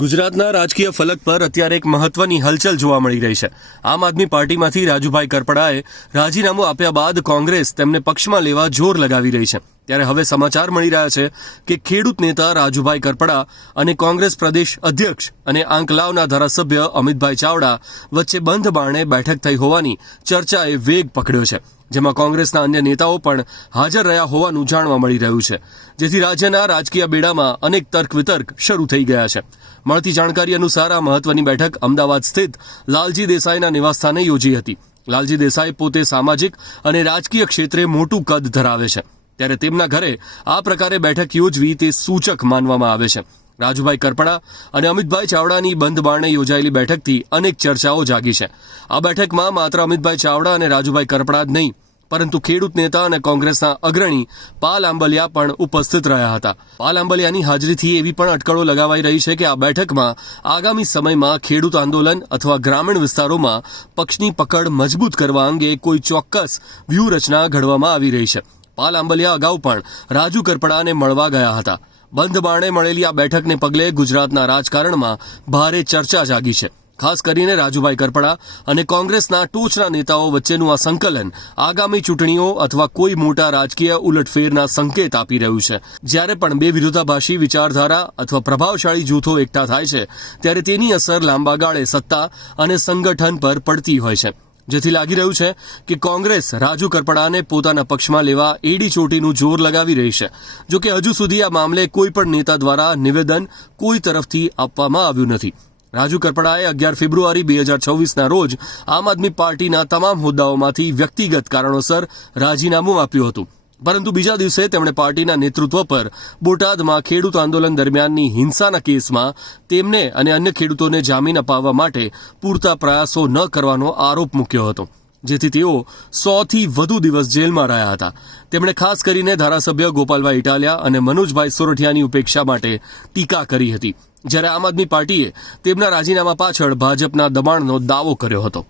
ગુજરાતના રાજકીય ફલક પર અત્યારે એક મહત્વની હલચલ જોવા મળી રહી છે. આમ આદમી પાર્ટીમાંથી રાજુભાઈ કરપડાએ રાજીનામું આપ્યા બાદ કોંગ્રેસ તેમને પક્ષમાં લેવા જોર લગાવી રહી છે. ત્યારે હવે સમાચાર મળી રહ્યા છે કે ખેડૂત નેતા રાજુભાઈ કરપડા અને કોંગ્રેસ પ્રદેશ અધ્યક્ષ અને આંકલાવના ધારાસભ્ય અમિતભાઈ ચાવડા વચ્ચે બંધ બારણે બેઠક થઈ હોવાની ચર્ચાએ વેગ પકડ્યો છે, જેમાં કોંગ્રેસના અન્ય નેતાઓ પણ હાજર રહ્યા હોવાનું જાણવા મળી રહ્યું છે, જેથી રાજ્યના રાજકીય બેડામાં અનેક તર્ક વિતર્ક શરૂ થઈ ગયા છે. મળતી જાણકારી અનુસાર આ મહત્વની બેઠક અમદાવાદ સ્થિત લાલજી દેસાઈના નિવાસસ્થાને યોજી હતી. લાલજી દેસાઈ પોતે સામાજિક અને રાજકીય ક્ષેત્રે મોટું કદ ધરાવે છે, ત્યારે તેમના ઘરે આ પ્રકારે બેઠક યોજવી તે સૂચક માનવામાં આવે છે. રાજુભાઈ કરપડા અને અમિતભાઈ ચાવડાની બંધ બારણે યોજાયેલી બેઠકથી અનેક ચર્ચાઓ જાગી છે. આ બેઠકમાં માત્ર અમિતભાઈ ચાવડા અને રાજુભાઈ કરપડા જ નહીં, પરંતુ ખેડૂત નેતા અને કોંગ્રેસના અગ્રણી પાલ આંબલિયા પણ ઉપસ્થિત રહ્યા હતા. પાલ આંબલિયાની હાજરીથી એવી પણ અટકળો લગાવાઈ રહી છે કે આ બેઠકમાં આગામી સમયમાં ખેડૂત આંદોલન અથવા ગ્રામીણ વિસ્તારોમાં પક્ષની પકડ મજબૂત કરવા અંગે કોઈ ચોક્કસ વ્યૂહરચના ઘડવામાં આવી રહી છે. પાલ આંબલિયા અગાઉ પણ રાજુ કરપડાને મળવા ગયા હતા. બંધ બારણે મળેલી આ બેઠકને પગલે ગુજરાતના રાજકારણમાં ભારે ચર્ચા જાગી છે. ખાસ કરીને રાજુભાઈ કરપડા અને કોંગ્રેસના ટોચના નેતાઓ વચ્ચેનું આ સંકલન આગામી ચૂંટણીઓ અથવા કોઈ મોટા રાજકીય ઉલટફેરના સંકેત આપી રહ્યું છે. જ્યારે પણ બે વિરોધાભાસી વિચારધારા અથવા પ્રભાવશાળી જૂથો એકઠા થાય છે, ત્યારે તેની અસર લાંબા ગાળે સત્તા અને સંગઠન પર પડતી હોય છે, જેથી લાગી રહ્યું છે કે કોંગ્રેસ રાજુ કરપડાને પોતાના પક્ષમાં લેવા એડી ચોટીનું જોર લગાવી રહી છે. જો કે હજુ સુધી આ મામલે કોઈ પણ નેતા દ્વારા નિવેદન કોઈ તરફથી આપવામાં આવ્યું નથી. રાજુ કરપડાએ 11 ફેબ્રુઆરી 2024ના રોજ આમ આદમી પાર્ટીના તમામ હોદ્દાઓમાંથી વ્યક્તિગત કારણોસર રાજીનામું આપ્યું હતું, પરંતુ બીજા દિવસે તેમણે પાર્ટીના નેતૃત્વ પર બોટાદમાં ખેડૂત આંદોલન દરમિયાનની હિંસાના કેસમાં તેમને અને અન્ય ખેડૂતોને જામીન અપાવવા માટે પૂરતા પ્રયાસો ન કરવાનો આરોપ મૂક્યો હતો, જેથી તેઓ 100થી વધુ દિવસ જેલમાં રહ્યા હતા. તેમણે ખાસ કરીને ધારાસભ્ય ગોપાલભાઈ ઇટાલિયા અને મનોજભાઈ સોરઠિયાની ઉપેક્ષા માટે ટીકા કરી હતી, જ્યારે આમ આદમી પાર્ટીએ તેમના રાજીનામા પાછળ ભાજપના દબાણનો દાવો કર્યો હતો.